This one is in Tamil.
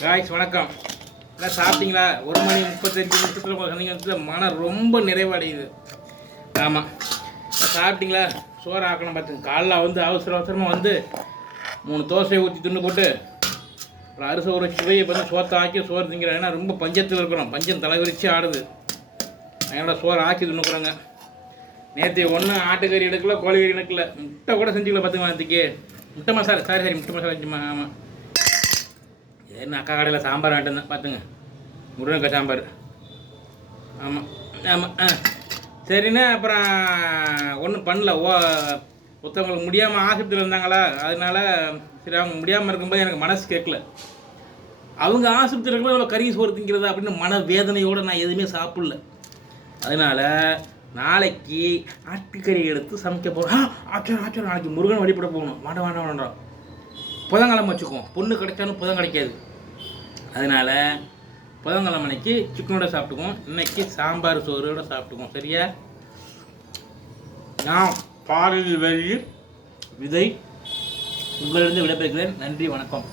காய்ஸ் வணக்கம். என்ன சாப்பிட்டீங்களா? 1:35 மனம் ரொம்ப நிறைவடையுது. ஆமாம், சாப்பிட்டீங்களா? சோறு ஆக்கணும் பார்த்துங்க. காலைல அவசரமாக 3 தோசையை ஊற்றி துண்ணு போட்டு அப்புறம் அரிசி ஒரு சுவையை பார்த்து சோத்தை ஆக்கி சோறு திங்கிறேன். ஏன்னா ரொம்ப பஞ்சத்தில் இருக்கிறோம். பஞ்சம் தலைவிரிச்சு ஆடுது. அதனோட சோறு ஆக்கி துண்ணுக்குறோங்க. நேற்று ஒன்றும் ஆட்டுக்கறி எடுக்கல, கோழிக்கறி எடுக்கல, முட்டை கூட செஞ்சுக்கல பார்த்துங்க. நேற்றுக்கு முட்டை மசாலா முட்டை மசாலா செஞ்சுமா. ஆமாம், என்ன அக்கா கடையில் சாம்பார் வேண்டாம் பார்த்துங்க. முருங்கக்காய் சாம்பார். ஆமாம் ஆமாம் சரிண்ணே. அப்புறம் ஒன்றும் பண்ணல. ஒருத்தவங்களுக்கு முடியாமல் ஆஸ்பத்திரியில் இருந்தாங்களா, அதனால சரி அவங்க முடியாமல் இருக்கும்போது எனக்கு மனசு கேட்கல. அவங்க ஆஸ்பத்திரியில் இருக்கும்போது நம்ம கறி சோறு திங்கிறதா அப்படின்னு மன வேதனையோடு நான் எதுவுமே சாப்பிடல. அதனால் நாளைக்கு ஆட்டுக்கறி எடுத்து சமைக்க போகிறோம். ஆச்சர் நாளைக்கு முருகன் வழிபட போகணும். வேண்டாம் புதன்கிழமை வச்சுக்குவோம். பொண்ணு கிடைச்சாலும் புதன் கிடைக்காது. அதனால் புதன்கிழமை அன்னைக்கு சிக்கனோட சாப்பிட்டுக்குவோம். இன்னைக்கு சாம்பார் சோறோட சாப்பிட்டுக்குவோம். சரியா? நான் பாடல் வெளியில் விதை உங்களிடம் விடைபெறுகிறேன். நன்றி, வணக்கம்.